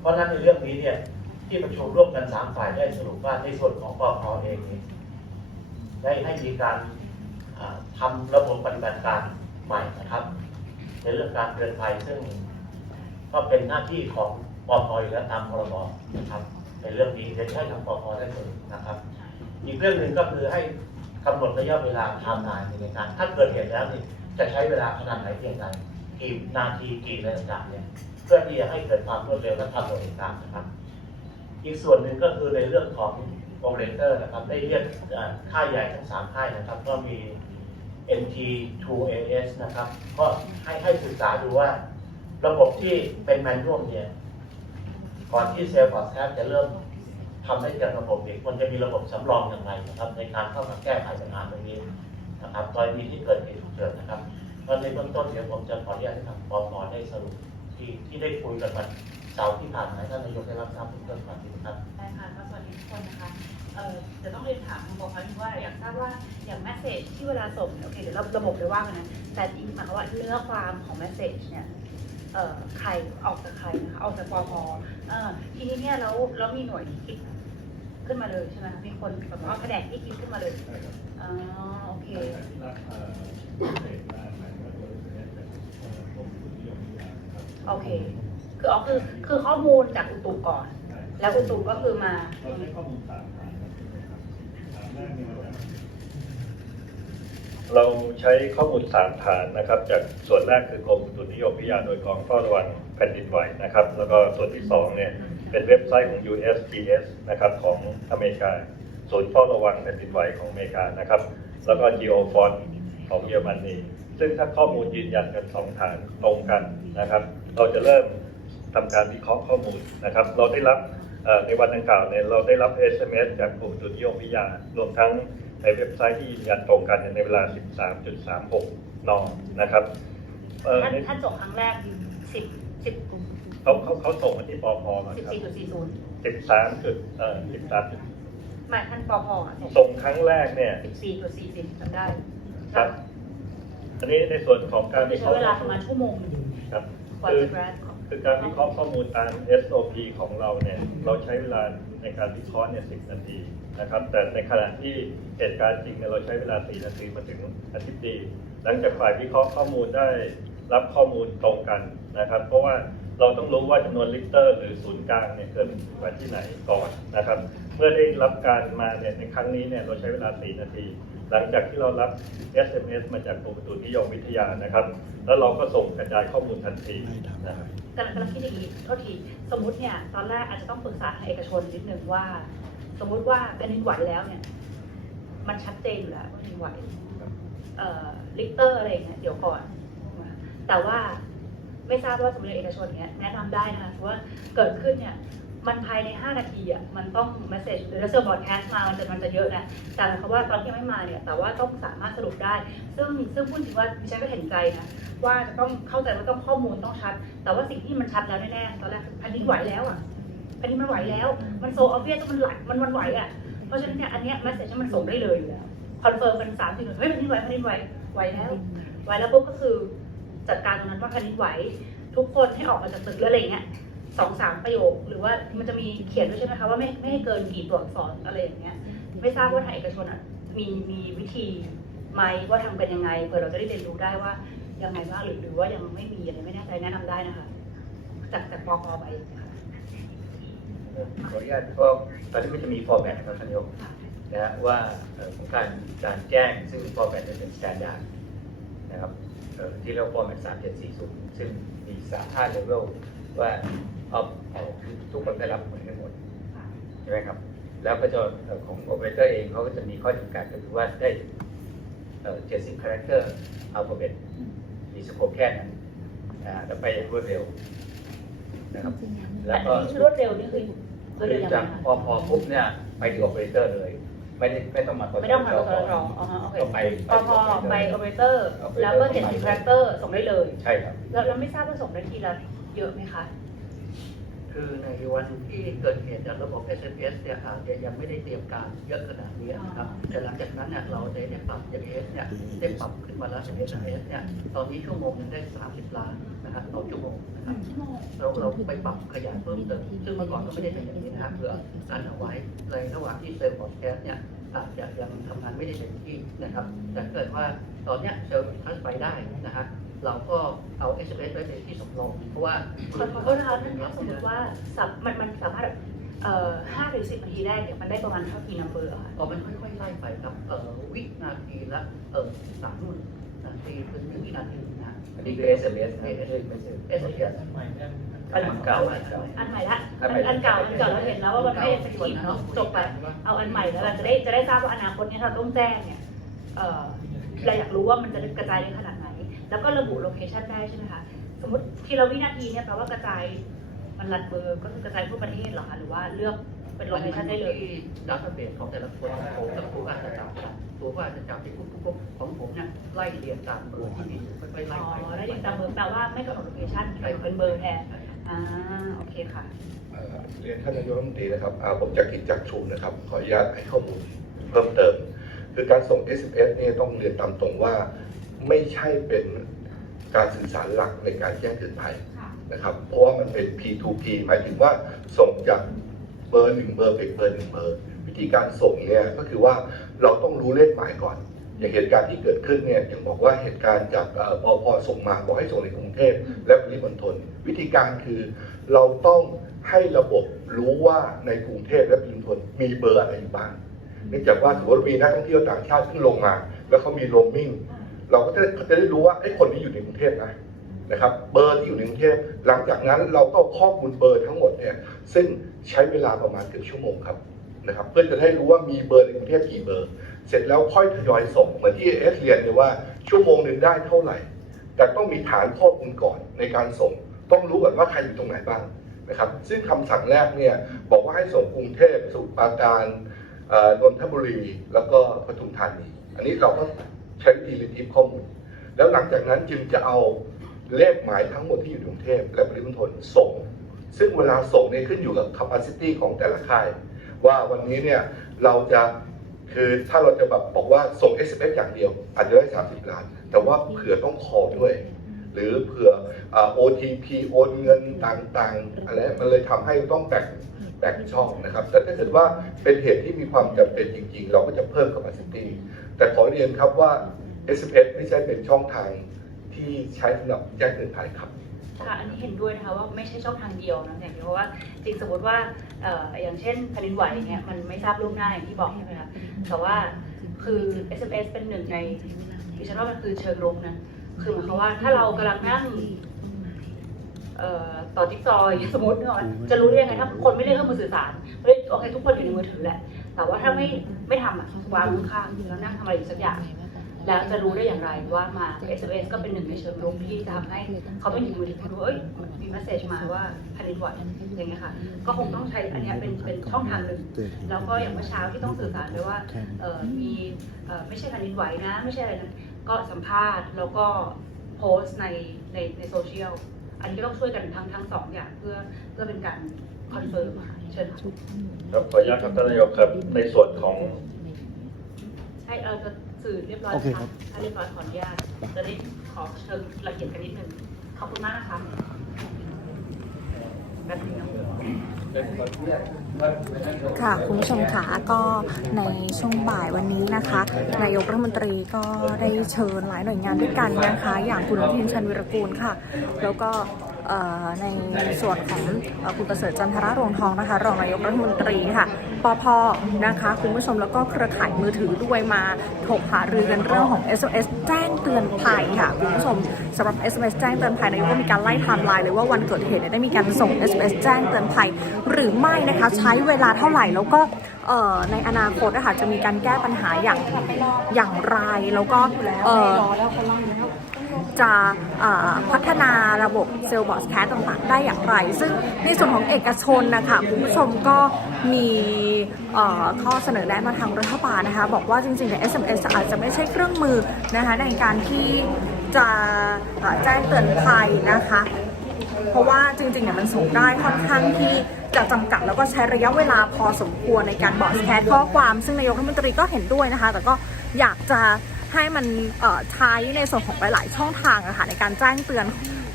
เพราะฉะนั้นในเรื่องนี้เนี่ยที่ประชุมร่วมกันสามฝ่ายได้สรุปว่าในส่วนของปพเองนี่ได้ให้มีการอ่าทำระบบปฏิบัติการใหม่นะครับ ในเรื่องการเตือนภัยซึ่งก็เป็นหน้าที่ของปพอยู่แล้วตามพรบนะครับ ในเรื่องนี้จะใช้ทางปพได้เลยนะครับ อีกเรื่องหนึ่งก็คือให้กำหนดระยะเวลาทม์ไลน์ในการถ้าเกิดเหตุแล้วนี่จะใช้เวลาขนาดไหนเพียงไรกี่นาทีกี่อะไรต่างๆเนี่ย พื่อที่จะให้เกิดความรวดเร็วและทำโดยตามนะครับ อีกส่วนหนึ่งก็คือในเรื่องของโอเปอเรเตอร์นะครับ ได้เรียกค่ายใหญ่ทั้งสามค่ายนะครับ ก็มี NT 2AS นะครับ ก็ให้ให้ศึกษาดูว่า ระบบที่เป็นแมนนวลเนี่ย ก่อนที่เซลล์พอร์แคจะเริ่มทำให้เกิดระบบอีกมันจะมีระบบสำรองอย่างไรนะครับ ในการเข้ามาแก้ไขปัญหาตรงนี้นะครับกรณีที่เกิดเหตุฉุกเฉินนะครับก็ในเบื้องต้นเดี๋ยวผมจะขออนุญาตให้ทางปพได้สรุป ที่ที่ได้คุยกันวันเสาร์ที่ผ่านมาท่านนายกได้รับทราบเพิ่มเติมก่อนดีนะครับได้ค่ะก็สวัสดีทุกคนนะคะเอ่อจะต้องเรียนถามคุณบอกพันว่าอยากทราบว่าอย่างแมสเซจที่เวลาส่งเนี่ยโอเคเดี๋ยวเราระบบเลยว่ากันนะแต่จริงๆหมายความว่าเนื้อความของแมสเซจเนี่ยเอ่อใครออกจากใครนะคะออกจากปพเอ่อทีนี้เนี่ยแล้วแล้วมีหน่วยที่คิดขึ้นมาเลยใช่ไหมคะมีคนแบบว่าแผนกที่คิดขึ้นมาเลยใช่ครับอ๋อโอเค โอเค คืออ๋อคือคือข้อมูลจากอุตุก่อน แล้วอุตุก็คือมาเราใช้ข้อมูลสามฐานนะครับฐานแรกเนี่ยมาจากเราใช้ข้อมูลสามฐานนะครับ จากส่วนแรกคือกรมอุตุนิยมวิทยาโดยกองเฝ้าระวังแผ่นดินไหวนะครับ แล้วก็ส่วนที่สองเนี่ยเป็นเว็บไซต์ของ USGS นะครับของอเมริกาศูนย์เฝ้าระวังแผ่นดินไหวของอเมริกานะครับ แล้วก็ GeoFont ของเยอรมนีซึ่งถ้าข้อมูลยืนยันกันสองฐานตรงกัน นะครับ เราจะเริ่มทำการวิเคราะห์ข้อมูลนะครับ เราได้รับเอ่อในวันดังกล่าวเนี่ยเราได้รับ SMS จากกรมอุตุนิยมวิทยารวมทั้งในเว็บไซต์ที่ยืนยันตรงกันในเวลา 13.36 นนะครับเอ่อท่านในท่านส่งครั้งแรกสิบสิบเขาเขาเขาส่งมาที่ปพมาสิบครับสี่จุดสี่ศูนย์13จุดเอ่อ13จุดหมายท่านปพอะส่งส่งครั้งแรกเนี่ยสิบสี่จุดสี่สิบจำได้ครับ อันนี้ในส่วนของการวิเคใช้ราะห์เวลาประมาณชั่วโมงหนึ่ง คือกรดคือการวิเคราะห์ข้อมูลตาม SOP ของเราเนี่ยเราใช้เวลาในการวิเคราะห์เนี่ย10นาทีนะครับ แต่ในขณะที่เหตุการณ์จริงเนี่ยเราใช้เวลา 4 นาทีมาถึงอาทิตย์ดีหลังจากฝ่ายวิเคราะห์ข้อมูลได้รับข้อมูลตรงกันนะครับ เพราะว่าเราต้องรู้ว่าจำนวนลิตรหรือศูนย์กลางเนี่ยเกิดกว่าที่ไหนก่อนนะครับ เมื่อได้รับการมาเนี่ยในครั้งนี้เนี่ยเราใช้เวลา 4 นาที หลังจากที่เรารับ SMS มาจากกรมอุตุนิยมวิทยานะครับ แล้วเราก็ส่งกระจายข้อมูลทันทีนะครับ กำลังกำลังคิดอย่างนี้โทษทีสมมติเนี่ยตอนแรกอาจจะต้องปรึกษาทางเอกชนนิดนึงว่า สมมุติว่าแผ่นดินไหวแล้วเนี่ย มันชัดเจนอยู่แล้วว่าแผ่นดินไหวเอ่อลิกเตอร์อะไรอย่างเงี้ยเดี๋ยวก่อนนะแต่ว่าไม่ทราบว่าสมมติเอกชนเนี้ยแนะนำได้นะคะเพราะว่าเกิดขึ้นเนี่ย มันภายใน 5 นาทีอะมันต้องเมสเซจหรือเซอร์บอดแคสต์มามันจะมันจะเยอะนะแต่หมายความว่าตอนที่ไม่มาเนี่ยแต่ว่าต้องสามารถสรุปได้ ซึ่งซึ่งพูดจริงว่าดิฉันก็เห็นใจนะว่าจะต้องเข้าใจว่าต้องข้อมูลต้องชัด แต่ว่าสิ่งที่มันชัดแล้วแน่ๆตอนแรกคือแผ่นดินไหวแล้วอะแผ่นดินมันไหวแล้วมันโซออฟเวียสมันไหลมันมันไหวอะเพราะฉะนั้นเนี่ยอันเนี้ยเมสเซจมันส่งได้เลยอยู่แล้วคอนเฟิร์มกันสามสี่หนึ่งเฮ้ยแผ่นดินไหวแผ่นดินไหวไหวแล้วไหวแล้วปุ๊บก็คือจัดการตรงนั้นว่าแผ่นดินไหว ทุกคนให้ออกมาจากตึกหรืออะไรเงี้ย สองสามประโยค หรือว่ามันจะมีเขียนด้วยใช่ไหมคะว่าไม่ไม่ให้เกินกี่ตัวอักษรอะไรอย่างเงี้ย ไม่ทราบว่าทางเอกชนอะมีมีวิธีไหมว่าทำกันยังไงเผื่อเราจะได้เรียนรู้ได้ว่ายังไงบ้างหรือหรือว่ายังไม่มีอะไรไม่แน่ใจแนะนำได้นะคะ จากจากปอไปนะคะขออนุญาตก็ตอนนี้มันจะมีฟอร์แมตนะครับท่านนายกนะฮะว่าของการการแจ้งซึ่งฟอร์แมตจะเป็นสแตนดาร์ดนะครับที่เราฟอร์แมตสามเจ็ดสี่ศูนย์ซึ่งมีสามห้าเลเวลว่า เอาเอาทุกคนได้รับเหมือนกันหมดใช่ไหมครับ แล้วก็จะเอ่อของโอเปอเรเตอร์เองเขาก็จะมีข้อจำกัดก็คือว่าได้เจ็ดสิบคาแรคเตอร์อัลฟาเบตมีสโคปแค่นั้นนะฮะแล้วไปอย่างรวดเร็วนะครับแต่แล้วอัก็นนี้คือรวดเร็วนี่คือรวดคืเร็วอยังไงจากคะพอพอปุ๊บเนี่ยไปถึงโอเปอเรเตอร์เลยไม่ได้ไม่ต้องมาไม่ต้องมาตัวรออ๋อโอเคก็ไปปอพอไปโอเปอเรเตอร์ แล้วก็เจ็ดสิบคาแรคเตอร์ส่งได้เลย ใช่ครับแล้วเราไม่ทราบว่าส่งได้ทีละเยอะไหมคะ คืคือในวันที่เกิดเหตุจากระบบ SMS เนี่ยอาจจะยังไม่ได้เตรียมการเยอะขนาดนี้นะครับ แต่หลังจากนั้นเนี่ยเราได้ได้ปรับ SMS เนี่ยได้ปรับขึ้นมาแล้ว SMS เนี่ยตอนนี้ชั่วโมงหนึงได้ 30 ล้านนะครับต่อชั่วโมงนะครับเราเราไปปรับขยายเพิ่มเติมซึ่งเมื่อก่อนก็ไม่ได้เป็นอย่างนี้นะฮะเพื่อการเอาไว้ในระหว่างที่เซลล์พอดแคสต์เนี่ยอาจจะยังทำงานไม่ได้เต็มที่นะครับแต่เกิดว่าตอนเนี้ยเซลล์ทัชไปได้นะฮะ เราก็เอา SMS ไว้เป็นที่สำรองเพราะว่าขอขอโทษนะคะท่านถ้าสมมติว่าสับมันมันสามารถเอ่อห้าถึงสิบนาทีแรกเนี่ยมันได้ประมาณเท่ากี่นัมเบอร์ค่ะพอมันค่อยๆไล่ไปครับเอ่อวินาทีละเอ่อสามนาทีเป็นหนึ่งวินาทีนะอันนี้คือ SMS นะไม่ใช่ไม่ใช่เอสเอสอันเก่าอันเก่าอันใหม่ละอัอันนใหม่อันเก่าอันเก่าเราเห็นแล้วว่ามันไม่เอฟเฟกตีฟเนาะจบไปเอาอันใหม่แล้วเราจะได้จะได้ทราบว่าอนาคตเนี้เราต้องแจ้งเนี่ยเอ่อเราอยากรู้ว่ามันจะกระจายได้ขนาดไหน แล้วก็ระบุโลเคชันได้ใช่ไหมคะ สมมติทีละวินาทีเนี่ยแปลว่ากระจายมันรันเบอร์ก็คือกระจายทั่วประเทศเหรอคะหรือว่าเลือกเป็นโลเคชันได้เลยที่ดัตเตอร์เบสของแต่ละคนของผมกับตัวว่าจจะจับกันตัวว่าจะจับที่ปุ๊บปุ๊บของผมเนี่ยไล่เรียงตามเบอร์ที่มีค่อยๆไล่ไปแล้วเรียงตามเบอร์แปลว่าไม่กำหนดโลเคชันเป็นเบอร์แทนอ่าโอเคค่ะเรียนท่านนายกรัฐมนตรีนะครับผมจากกิจจักชุมนะครับ ขออนุญาตให้ข้อมูลเพิ่มเติม คือการส่ง SMS เนี่ยต้องเรียนตามตรงว่า ไม่ใช่เป็นการสื่อสารหลักในการแจ้งเตือนภัยนะครับ เพราะว่ามันเป็น P2P หมายถึงว่าส่งจากเบอร์หนึ่งเบอร์ไปเบอร์หนึ่งเบอร์ วิธีการส่งเนี่ยก็คือว่าเราต้องรู้เลขหมายก่อน อย่างเหตุการณ์ที่เกิดขึ้นเนี่ยอย่างบอกว่าเหตุการณ์จากเอ่อปอพส่งมาบอกให้ส่งในกรุงเทพและปริมณฑลวิธีการคือเราต้องให้ระบบรู้ว่าในกรุงเทพและปริมณฑลมีเบอร์อะไรอยู่บ้างเนื่องจากว่าสมมติมีนักท่องเที่ยวต่างชาติขึ้นลงมา แล้วเขามีโรมมิ่ง เราก็จะเขาจะได้รู้ว่าไอ้คนนี้อยู่ในกรุงเทพนะนะครับ เบอร์ที่อยู่ในกรุงเทพหลังจากนั้นเราก็เอาข้อมูลเบอร์ทั้งหมดเนี่ยซึ่งใช้เวลาประมาณเกือบชั่วโมงครับนะครับ เพื่อจะได้รู้ว่ามีเบอร์ในกรุงเทพกี่เบอร์ เสร็จแล้วค่อยทยอยส่งเหมือนที่เอสเรียนเลยว่าชั่วโมงหนึ่งได้เท่าไหร่ แต่ต้องมีฐานข้อมูลก่อนในการส่ง ต้องรู้ก่อนว่าใครอยู่ตรงไหนบ้างนะครับ ซึ่งคำสั่งแรกเนี่ยบอกว่าให้ส่งกรุงเทพสมุทรปราการนนทบุรีแล้วก็ปทุมธานี อันนี้เราก็ ใช้วิธีรีทิฟข้อมูล แล้วหลังจากนั้นจึงจะเอาเลขหมายทั้งหมดที่อยู่กรุงเทพและปริมณฑลส่ง ซึ่งเวลาส่งเนี่ยขึ้นอยู่กับ capacity ของแต่ละค่าย ว่าวันนี้เนี่ยเราจะคือถ้าเราจะแบบบอกว่าส่ง SMS อย่างเดียวอาจจะได้ 30 ล้าน แต่ว่าเผื่อต้อง call ด้วย หรือเผื่ออ OTP โอนเงินต่างๆอะไรมันเลยทำให้ต้องแบ่งแบ่งช่องนะครับ แต่ถ้าเกิดว่าเป็นเหตุที่มีความจำเป็นจริงๆ เราก็จะเพิ่ม capacity แต่ขอเรียนครับว่า SMS ไม่ใช่เป็นช่องทางที่ใช้สำหรับแจ้งเตือนภัยครับค่ะอันนี้เห็นด้วยนะคะว่าไม่ใช่ช่องทางเดียวนะอย่างเพราะว่าจริงสมมติว่าอย่างเช่นแผ่นดินไหวเนี่ยมันไม่ทราบล่วงหน้าอย่างที่บอกใช่ไหมคะแต่ว่าคือ SMS เป็นหนึ่งในดิฉันว่ามันคือเชิงรุกนะคือหมายความว่าถ้าเรากำลังนั่งต่อจิ๊กซอว์อย่างเงี้ยสมมติเนกอะจะรู้ได้ยังไงถ้าคนไม่เล่นเครื่องมือสื่อสารไม่ได้โอเคทุกคนอยู่ในมือถือแหละ แต่ว่าถ้าไม่ไม่ทำอะวางข้างแล้วนั่งทำอะไรอยู่สักอย่าง แล้วจะรู้ได้อย่างไรว่ามา SMS ก็เป็นหนึ่งในเชิงรุกที่จะทำให้เขาไม่ถึงมือถือเขาดูเอ้ยมีเมสเซจมาว่าแผ่นดินไหวอย่างเงี้ยค่ะ ก็คงต้องใช้อันนี้เป็นเป็นช่องทางหนึ่งแล้วก็อย่างเมื่อเช้าที่ต้องสื่อสารไปว่าเออมีเออไม่ใช่แผ่นดินไหวนะ ไม่ใช่อะไรนะก็สัมภาษณ์แล้วก็โพสต์ในในในโซเชียลอันนี้ก็ต้องช่วยกันทั้งทั้งสองอย่างเพื่อเพื่อเป็นการคอนเฟิร์มค่ะ เชิญค่ะครับขออนุญาตครับท่านนายกครับในส่วนของ ให้เออจะสื่อเรียบร้อยโอเคนะครัคะบถ้าเรียบร้อยขออนุญาตจะได้ขอเชิญละเอียดกันนิดนึงขอบคุณมากนะคะแป๊บนึงนะ ค่ะคุณผู้ชมค่ะก็ในช่วงบ่ายวันนี้นะคะ นายกรัฐมนตรีก็ได้เชิญหลายหน่วยงานด้วยกันนะคะ อย่างคุณอนุทินชาญวิรกูลค่ะ แล้วก็เอ่อ ในส่วนของคุณประเสริฐจันทรารวงทองนะคะ รองนายกรัฐมนตรีค่ะปพนะคะคุณผู้ชมแล้วก็เครือข่ายมือถือด้วยมาถกหารือกันเรื่องของ SOS แจ้งเตือนภัยค่ะคุณผู้ชมสำหรับ SMS แจ้งเตือนภัยนายกก็มีการไล่ไทม์ไลน์เลยว่าวันเกิดเหตุได้มีการส่ง SMS แจ้งเตือนภัยหรือไม่นะคะใช้เวลาเท่าไหร่แล้วก็ในอนาคตนะคะจะมีการแก้ปัญหาอย่างอย่างไรแล้วก็เอ่อ จะพัฒนาระบบเซลล์บอสแคสต่างๆ ได้อย่างไร ซึ่งในส่วนของเอกชนนะคะคุณผู้ชมก็มีข้อเสนอแนะมาทางรัฐบาลนะคะ บอกว่าจริงๆเนี่ย SMS อาจจะไม่ใช่เครื่องมือนะคะในการที่จะแจ้งเตือนภัยนะคะ เพราะว่าจริงๆเนี่ยมันส่งได้ค่อนข้างที่จะจำกัดแล้วก็ใช้ระยะเวลาพอสมควรในการบอดแคสข้อความ ซึ่งนายกรัฐมนตรีก็เห็นด้วยนะคะ แต่ก็อยากจะ ให้มันใช้ในส่วนของหลาย ๆ ช่องทางะค่ะในการแจ้งเตือน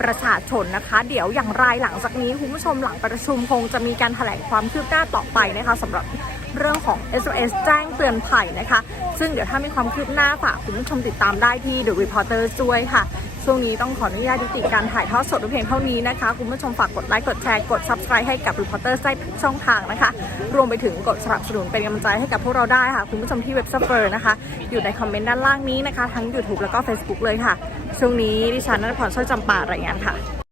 ประชาชนนะคะ เดี๋ยวอย่างไรหลังจากนี้คุณผู้ชมหลังประชุมคงจะมีการแถลงความคืบหน้าต่อไปนะคะสำหรับเรื่องของ SOS แจ้งเตือนภัยนะคะ ซึ่งเดี๋ยวถ้ามีความคืบหน้าฝากคุณผู้ชมติดตามได้ที่ The Reporter ด้วยค่ะ ช่วงนี้ต้องขออนุญาตยุติการถ่ายทอดสดเพียงเท่านี้นะคะ คุณผู้ชมฝากกดไลค์ กดแชร์ กด Subscribe ให้กับรีพอร์เตอร์ได้ทุกช่องทางนะคะ รวมไปถึงกดสนับสนุนเป็นกำลังใจให้กับพวกเราได้ค่ะ คุณผู้ชมที่เว็บซัฟเฟอร์นะคะ อยู่ในคอมเมนต์ด้านล่างนี้นะคะ ทั้ง YouTube แล้วก็ Facebook เลยค่ะ ช่วงนี้ดิฉันนัทพรช่วยจำปาอะไรายงานค่ะ